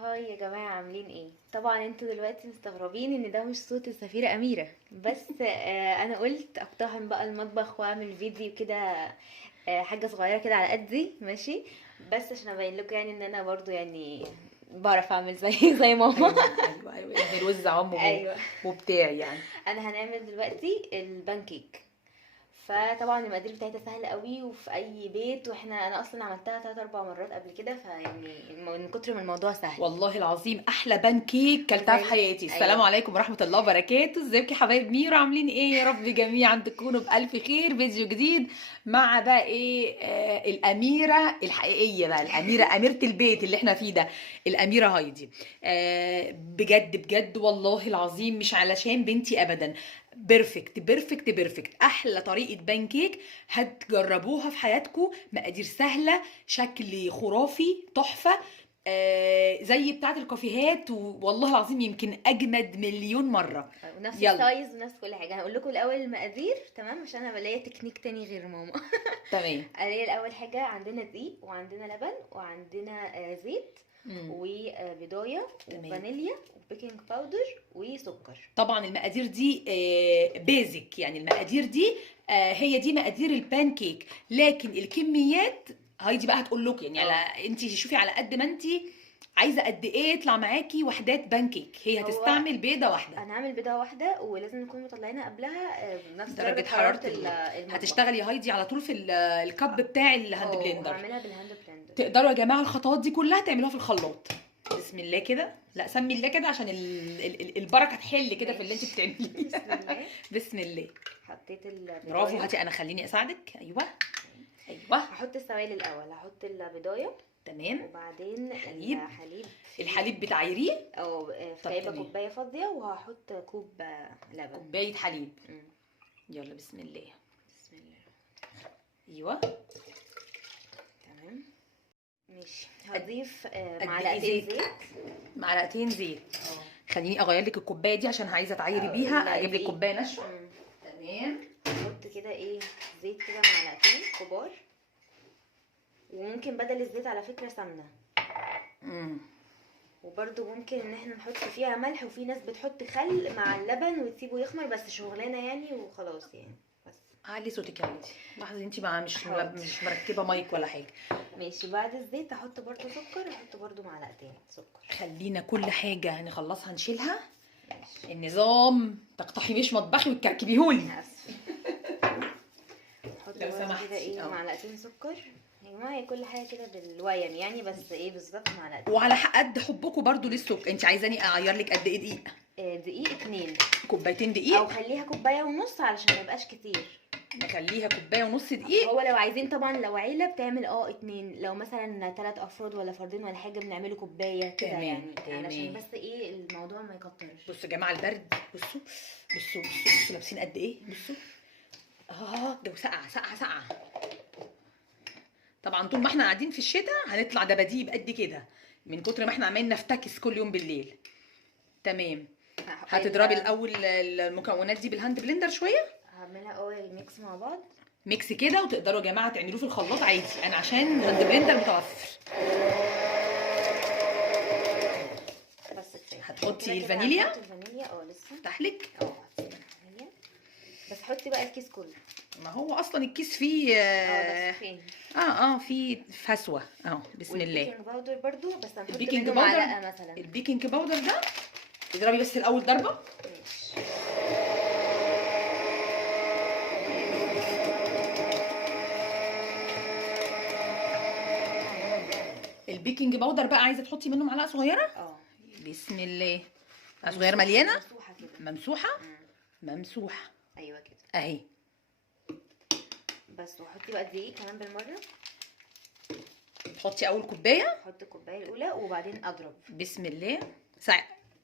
هاي يا جماعة، عاملين ايه؟ طبعا انتوا دلوقتي مستغربين ان ده مش صوت السفيرة أميرة، بس انا قلت اقتحم بقى المطبخ واعمل فيديو كده. حاجة صغيرة كده على قدي، ماشي. بس عشان ابين لكم يعني ان انا برضو يعني بعرف اعمل زي ماما. ايوه ايوه ايوه، يعني الوز عمه ايوه. وبتاعي يعني. انا هنعمل دلوقتي البانكيك. فطبعا المقادير بتاعتها سهله قوي وفي اي بيت، انا اصلا عملتها 3 4 مرات قبل كده، فيعني من كتر ما الموضوع سهل. والله العظيم احلى بان كيك كلتها في زي حياتي. السلام ايوه. عليكم ورحمه الله وبركاته. ازيكم يا حبايب ميرو؟ عاملين ايه؟ يا رب جميعا تكونوا بالف خير. فيديو جديد مع بقى ايه، الاميره الحقيقيه بقى، اميره البيت اللي احنا فيه ده، الاميره هايدي. بجد بجد والله العظيم مش علشان بنتي ابدا. بيرفكت بيرفكت بيرفكت، احلى طريقه بانكيك هتجربوها في حياتكم. مقادير سهله، شكل خرافي تحفه. زي بتاعه الكافيهات، والله العظيم يمكن اجمد مليون مره. ونفس يلا السايز ونفس كل حاجه. هقول لكم الاول المقادير، تمام؟ عشان انا بلاقي تكنيك تاني غير ماما. تمام. قال الاول حاجه عندنا دقيق وعندنا لبن وعندنا زيت مم. وبضايه تمام. وفانيليا وبيكنج باودر وسكر. طبعا المقادير دي بيزك، يعني المقادير دي هي دي مقادير البان كيك، لكن الكميات هايدي بقى هتقول لكم. يعني على انت شوفي على قد ما انت عايزه قد ايه يطلع معاكي وحدات بان كيك. هي هو هتستعمل بيضه واحده. انا هعمل بيضه واحده، ولازم نكون مطلعينها قبلها بنفس درجه درجه حراره حراره المطبخ. هتشتغلي يا هايدي على طول في الكب بتاع الهاند بلندر. هعملها بالهاند بلندر. تقدروا يا جماعه الخطوات دي كلها تعملوها في الخلاط. بسم الله كده، لا سمي الله كده عشان البركه تحل كده في اللي انت بتعمليه. بسم الله. بسم الله. حطيت البضايه. برافو. هاتي انا خليني اساعدك. ايوه ايوه. هحط السوائل الاول، هحط البضايه تمام. وبعدين حليب. الحليب. الحليب بتعيريه. او طب جايبه تمام. كوبايه فاضيه وهحط كوب لبن. كوبايه حليب. مم. يلا بسم الله. بسم الله. ايوه تمام. ماشي. هضيف قد إيه معلقتين زيت؟ زيت. معلقتين زيت. اه. خليني اغير لك الكوبايه دي عشان عايزه تعايري بيها. اجيب لك الدقيق. كوبايه ناشفه. مم. تمام. احط كده زيت كده معلقتين كبار. وممكن بدل الزيت على فكرة سمنة. امم وبرده ممكن ان احنا نحط فيها ملح، وفي ناس بتحط خل مع اللبن وتسيبه يخمر، بس شغلانة يعني وخلاص يعني. بس علي صوتك يا بنتي. لحظه، انت بقى حاضر. مش مركبه مايك ولا حاجه. ماشي. بعد الزيت احط برده سكر، احط برده معلقتين سكر. خلينا كل حاجه هنخلصها نشيلها. ماشي. النظام تقتحميش مطبخي وتكركبيهولي. انا اسفة. احط لو برده سمحتي. كده معلقتين سكر. يا جماعة هي كل حاجة كده بالويم يعني، بس بالظبط معلقتين. وعلى قد حبكم برضو للسكر. انت عايزاني اعير لك قد ايه دقيق؟ دقيق 2. كوبايتين او دقيق. خليها كوباية ونص علشان ما يبقاش كتير. نخليها كوبايه ونص دقيق. هو لو عايزين طبعا، لو عيلة بتعمل 2، لو مثلا 3 افراد ولا فردين ولا حاجة بنعمله كوباية كده تمام، يعني. تمام. علشان بس الموضوع ما يكترش. بصوا يا جماعه البرد. بصوا بصوا بصوا بصوا لابسين قد ايه. بصوا الجو سقعه سقعه سقعه. طبعا طول ما احنا قاعدين في الشتاء هنطلع دباديب قد كده من كتر ما احنا عمالين نفتكس كل يوم بالليل. تمام. هتضربي الاول المكونات دي بالهاند بلندر شويه. هعملها الميكس مع بعض. ميكس كده، وتقدروا يا جماعه تعملوه في الخلاط عادي. انا عشان الهاند بلندر متوفر. بس كفايه. هتحطي كده الفانيليا؟ هحط الفانيليا لسه. افتح لك. هحط الفانيليا. بس حطي بقى الكيس كله. ما هو اصلا الكيس فيه ده فين؟ فيه فسوه بسم الله. والبيكنج باودر برضو، بس هنحط البيكنج منه باودر. معلقة مثلا. البيكنج باودر ده اضربي بس الاول ضربه. ماشي. البيكنج باودر بقى عايزه تحطي منه معلقه صغيره. بسم الله. معلقه صغيره مليانه. ممسوحة كده. ممسوحه. ممسوحه. ايوه كده. اهي. بس وحطي بقى الدقيق كمان بالمره. تحطي اول كوبايه. احط الكوبايه الاولى وبعدين اضرب. بسم الله.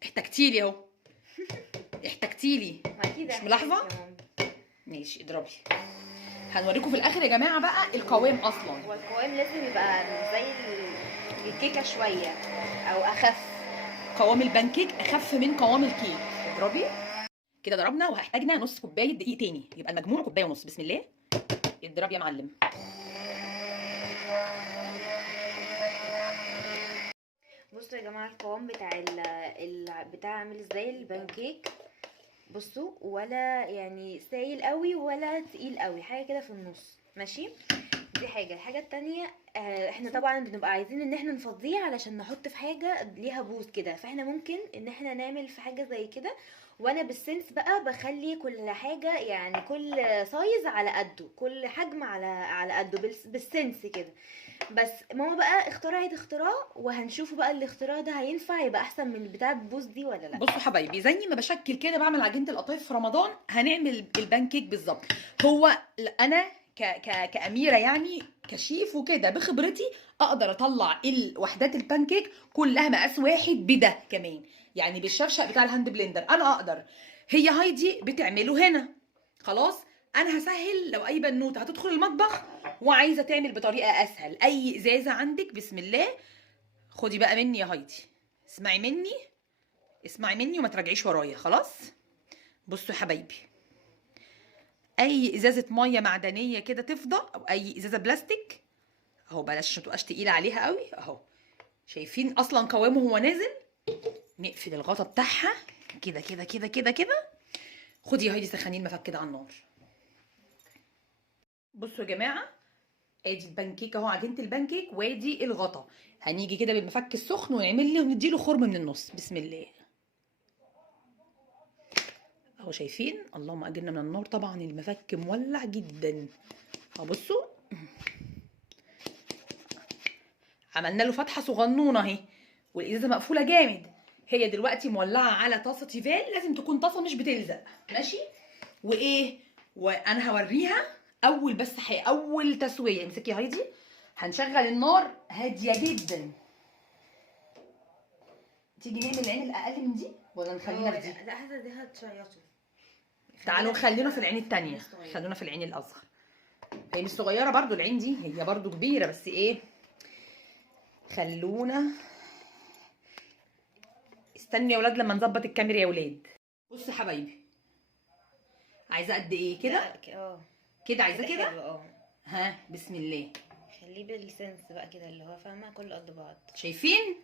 احتجتي لي اهو. احتجتي لي. اكيد مش ملاحظه. ماشي اضربي. هنوريكم في الاخر يا جماعه بقى القوام اصلا. هو القوام لازم يبقى زي الكيكه شويه او اخف. قوام البانكيك اخف من قوام الكيك. اضربي كده. ضربنا وهحتاجنا نص كوبايه دقيق تاني، يبقى المجموع كوبايه ونص. بسم الله. اضرب يا معلم. بصوا يا جماعه القوام بتاع بتاع عامل ازاي البانكيك. بصوا ولا يعني سايل قوي ولا تقيل قوي، حاجه كده في النص ماشي. دي حاجه. الحاجه التانية احنا طبعا بنبقى عايزين ان احنا نفضيه علشان نحط في حاجه ليها بوز كده، فاحنا ممكن ان احنا نعمل في حاجه زي كده. وانا بالسنس بقى بخلي كل حاجه يعني كل سايز على قده، كل حجم على قده بالسنس كده. بس ماما بقى اخترعت اختراع، وهنشوفه بقى الاختراع ده هينفع يبقى احسن من بتاع البوز دي ولا لا. بصوا حبايبي، زي ما بشكل كده بعمل عجينه القطايف في رمضان هنعمل البانكيك بالظبط. هو انا كاميره يعني كشيف وكده بخبرتي اقدر اطلع الوحدات البانكيك كلها مقاس واحد بده كمان، يعني بالشفشق بتاع الهاند بلندر انا اقدر. هي هايدي بتعمله هنا. خلاص، انا هسهل لو اي بنوته هتدخل المطبخ وعايزه تعمل بطريقه اسهل. اي ازازه عندك بسم الله، خدي بقى مني يا هايدي، اسمعي مني اسمعي مني وما تراجعيش ورايا. خلاص، بصوا يا حبايبي، اي ازازه ميه معدنيه كده تفضى او اي ازازه بلاستيك اهو، بلاش عشان تبقاش تقيله عليها قوي اهو. شايفين اصلا قوامه هو نازل؟ نقفل الغطا بتاعها كده كده كده كده كده. خدي يا هايدي سخنين مفك كده على النار. بصوا يا جماعه، ادي البانكيك اهو، عجينه البانكيك، وادي الغطا. هنيجي كده بالمفك السخن ونعمل له ونديله خرم من النص بسم الله اهو. شايفين؟ اللهم اجرنا من النار. طبعا المفك مولع جدا اهو. بصوا عملنا له فتحه صغنونه اهي، والازازه مقفوله جامد. هي دلوقتي مولعه على طاسه تيفال، لازم تكون طاسه مش بتلزق ماشي. وايه، وانا هوريها اول بس اول تسويه. امسكي يا هايدي، هنشغل النار هاديه جدا. تيجي نعمل العين الاقل من دي ولا نخلينا في دي؟ لا حاسه دي هتشيطه. تعالوا خلينا في العين التانية، خلونا في العين الاصغر. هي مش صغيره برضو العين دي، هي برضو كبيره بس ايه، خلونا. استني يا ولاد لما نظبط الكاميرا يا ولاد. بصوا يا حبايبي، عايزه قد ايه كده؟ كده عايزه كده. ها بسم الله. خليه بالسنس بقى كده اللي هو فاهمه كل قد بعض. شايفين؟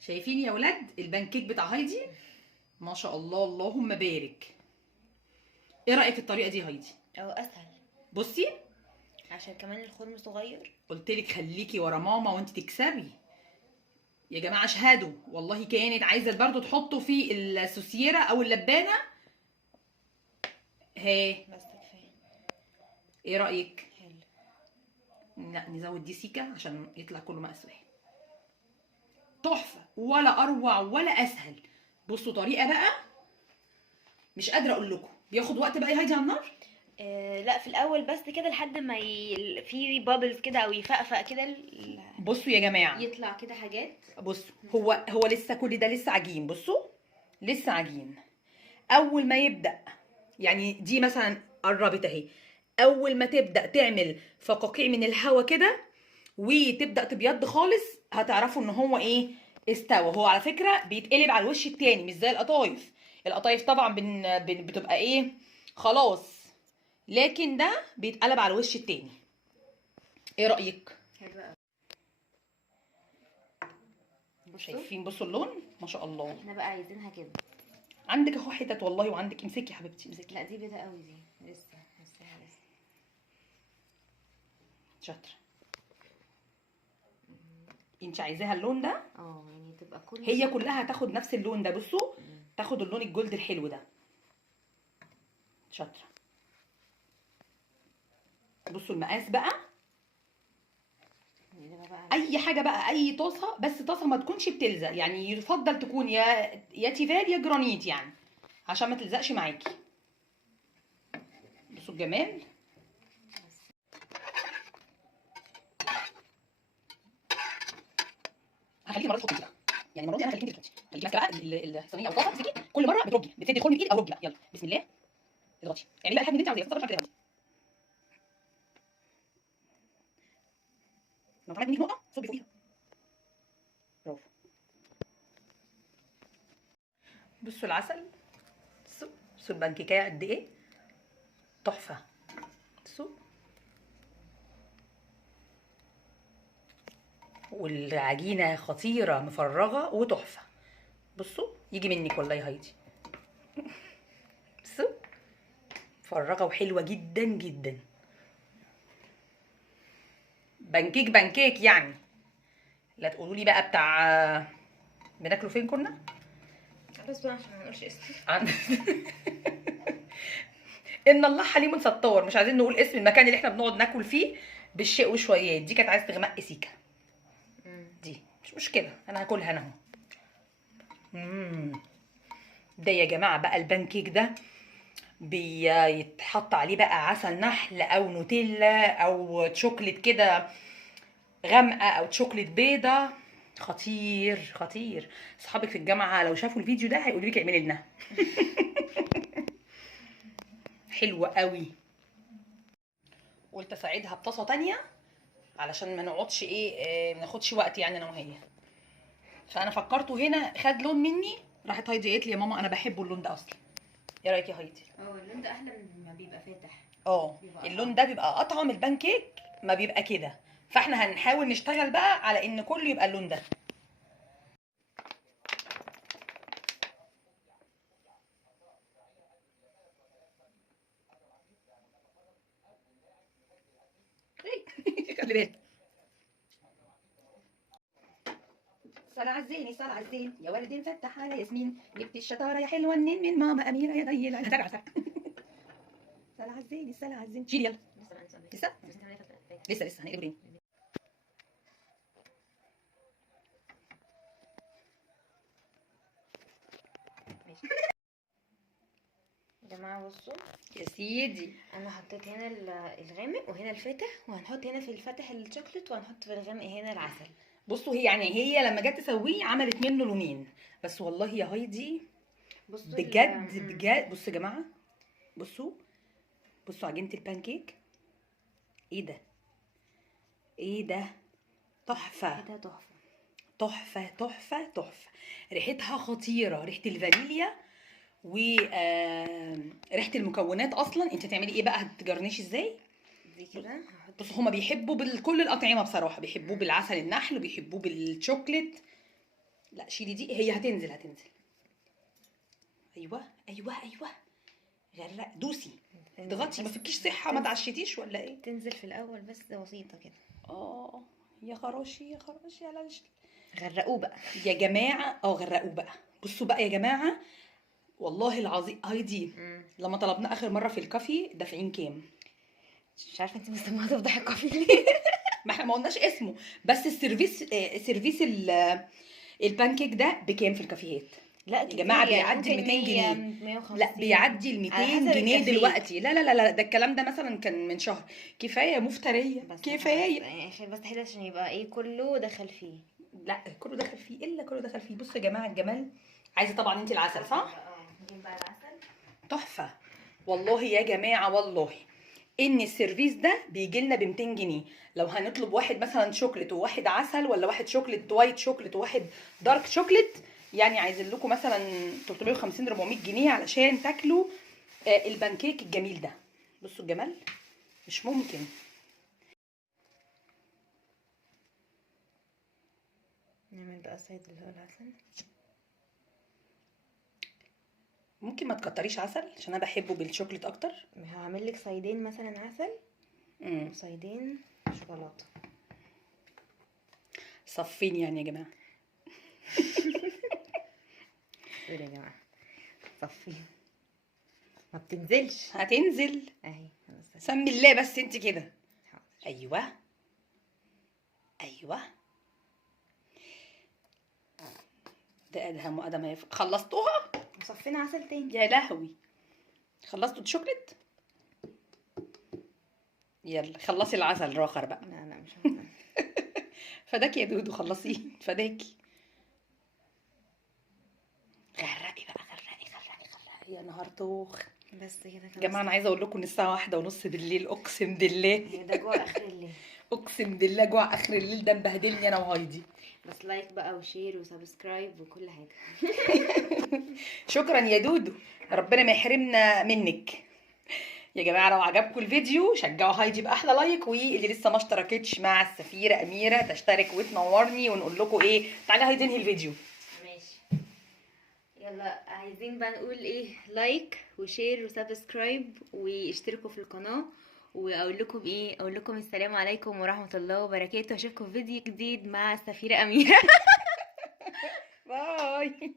شايفين يا ولاد البانكيك بتاع هايدي؟ ما شاء الله اللهم بارك. ايه رايك في الطريقه دي يا هايدي؟ اسهل. بصي عشان كمان الخرم صغير. قلت لك خليكي ورا ماما وانت تكسبي. يا جماعه اشهدوا والله، كانت عايزه برضو تحطه في السوسيره او اللبانه. ها بس كفايه. ايه رايك؟ حلو. لا نزود دي سيكه عشان يطلع كله مقاس واحد. تحفه، ولا اروع ولا اسهل. بصوا طريقه بقى مش قادره اقول لكم. بياخد وقت بقى يا هايدي على النار؟ لا في الاول بس كده لحد ما في بابلز كده او يفقفق كده بصوا يا جماعه، يطلع كده حاجات. بصوا هو لسه كل ده لسه عجين. بصوا لسه عجين. اول ما يبدا يعني دي مثلا قربت اهي، اول ما تبدا تعمل فقاقيع من الهوا كده وتبدا تبيض خالص هتعرفوا ان هو ايه، استوى. هو على فكره بيتقلب على الوش التاني مش زي القطايف. القطايف طبعا بتبقى ايه خلاص، لكن ده بيتقلب على الوش التاني. ايه رايك؟ حلو قوي. شايفين؟ بصوا اللون ما شاء الله. احنا بقى عايزينها كده. عندك اهو حتت والله، وعندك. امسكي يا حبيبتي امسكي. لا دي بيضه قوي دي، لسه. شاطره. انت عايزاها اللون ده؟ يعني تبقى كل هي كلها هتاخد نفس اللون ده. بصوا تاخد اللون الجولد الحلو ده. شاطره. بصوا المقاس بقى، اي حاجه بقى، اي طاسه، بس طاسه ما تكونش بتلزق، يعني يفضل تكون يا تيفال يا جرانيت يعني عشان ما تلزقش معاكي. بصوا الجمال. هخليكي المره دي تحطي بقى، يعني المره دي انا هخليكي انت تحطي. خليكي ماسكه بقى الصينيه او الطاسه، امسكي كل مره بترجي، بتدي الخرم بايدك او رجي بقى. يلا بسم الله اضغطي، اعملي بقى الحاجه اللي انت عاوزاها. فكري كده لو طلعت منك نقطه صبي فوقيها. برافو. بصوا العسل، بصوا البانكيكايه قد ايه تحفه. بصوا والعجينه خطيره مفرغه وتحفه. بصوا يجي منك والله يا هايدي. بصوا مفرغه وحلوه جدا جدا. بانكيك بانكيك يعني. لا تقولوا لي بقى بتاع بناكله فين كنا؟ بس بقى عشان ما نقولش اسم. ان الله حليم ستار، مش عايزين نقول اسم المكان اللي احنا بنقعد ناكل فيه بالشيء وشويات. دي كانت عايزه تغمق سيكا. دي مش مشكله، انا هاكلها انا اهو. ده يا جماعه بقى البانكيك ده بيتحط عليه بقى عسل نحل او نوتيلا او شوكليت كده غامقه او شوكليت بيضه. خطير خطير. اصحابك في الجامعه لو شافوا الفيديو ده هيقولوا لك اعملي لنا. حلوه قوي. قلت اساعدها بطاسه تانية علشان ما نقعدش ما ناخدش وقت يعني انا وهي. فانا فكرته هنا خد لون مني، راحت هايدي قالت لي يا ماما انا بحبه اللون ده اصلا. ايه رايك يا هايدي؟ اللون ده احلى من ما بيبقى فاتح. اللون ده بيبقى اطعم. البانكيك ما بيبقى كده. فاحنا هنحاول نشتغل بقى على ان كله يبقى اللون ده. خلي بالك. صلاة عالزين صلاة عالزين يا ولد مفتح على ياسمين، جبت الشطاره يا حلوه النين من ماما اميره يا ضي العين. صلاة عالزين صلاة عالزين. شيل يلا. لسه هنقلب. يا جماعه بصوا يا سيدي انا حطيت هنا الغامق وهنا الفاتح، وهنحط هنا في الفاتح الشوكليت وهنحط في الغامق هنا العسل. بصوا هي لما جت تسويه عملت منه لونين بس. والله يا هايدي بصوا بجد بجد. بصوا يا جماعه، بصوا عجينه البانكيك. ايه ده تحفه. كده تحفه تحفه تحفه تحفه. ريحتها خطيره، ريحه الفانيليا و ريحه المكونات. اصلا انت هتعملي ايه بقى؟ هتجرنيش ازاي دي كده؟ بصوا هما بيحبوا بكل الاطعمه بصراحه، بيحبوه بالعسل النحل وبيحبوه بالشوكليت. لا شيلي دي، هي هتنزل. ايوه غرق. دوسي اضغطي، ما فيكيش صحه، ما تعشتيش ولا ايه؟ تنزل في الاول بس بسيطه كده. يا خراشي على غرقوه بقى يا جماعه. غرقوه بقى. بصوا بقى يا جماعه والله العظيم هايدي لما طلبنا اخر مره في الكافي دافعين كام؟ مش عارفه انت مستنيه تفضحي الكافي ليه. ما احنا ما قلناش اسمه، بس سيرفيس البانكيك ده بكام في الكافيهات؟ لا يا جماعه بيعدي ال 200 جنيه. لا بيعدي ال 200 جنيه دلوقتي. لا ده الكلام ده مثلا كان من شهر. كفايه مفتريه كفايه. بس حلو عشان يبقى ايه كله دخل فيه. لا كله دخل فيه الا كله دخل فيه. بصوا يا جماعه الجمال. عايزه طبعا انت العسل صح؟ نجيب بقى العسل. تحفه والله يا جماعه. والله ان السيرفيس ده بيجي لنا ب 200 جنيه. لو هنطلب واحد مثلا شوكليت وواحد عسل، ولا واحد شوكليت وايت شوكليت وواحد دارك شوكليت، يعني عايزين لكم مثلا 350 400 جنيه علشان تاكلوا البانكيك الجميل ده. بصوا الجمال مش ممكن. نعمل بقى سايد اللي هو العسل. ممكن ما تكتريش عسل عشان انا بحبه بالشوكليت اكتر. هعمل لك صيدين مثلا عسل وصيدين شوكولاته. صفين يعني يا جماعه. ايه يا جماعه صفين ما بتنزلش. هتنزل اهي. سمي الله بس انت كده. ايوه ده ادهم وادم. خلصتوها؟ وصفينا عسل تاني. يا لهوي خلصتوا الشوكليت؟ يلا خلصي العسل الاخر بقى. لا مش عارفه. فداكي يا دودو خلصيه فداكي. غرقي بقى غرقي يا نهار طوخ. بس كده يا جماعه انا عايزه اقول لكم ان الساعه 1:30 بالليل. اقسم بالله ده جوع اخر الليل. اقسم بالله جوع اخر الليل ده مبهدلني انا وهايدي. بس لايك بقى وشير وسبسكرايب وكل حاجه. شكرا يا دودو، ربنا ما يحرمنا منك. يا جماعه لو عجبكم الفيديو شجعوا هايدي باحلى لايك، واللي لسه ما اشتركتش مع السفيره اميره تشترك وتنورني، ونقول لكم ايه، تعالى هايدي انهي الفيديو. ماشي، يلا عايزين بقى نقول ايه، لايك وشير وسبسكرايب واشتركوا في القناة، واقول لكم ايه، اقول لكم السلام عليكم ورحمة الله وبركاته، اشوفكم في فيديو جديد مع السفيرة اميرة. باي.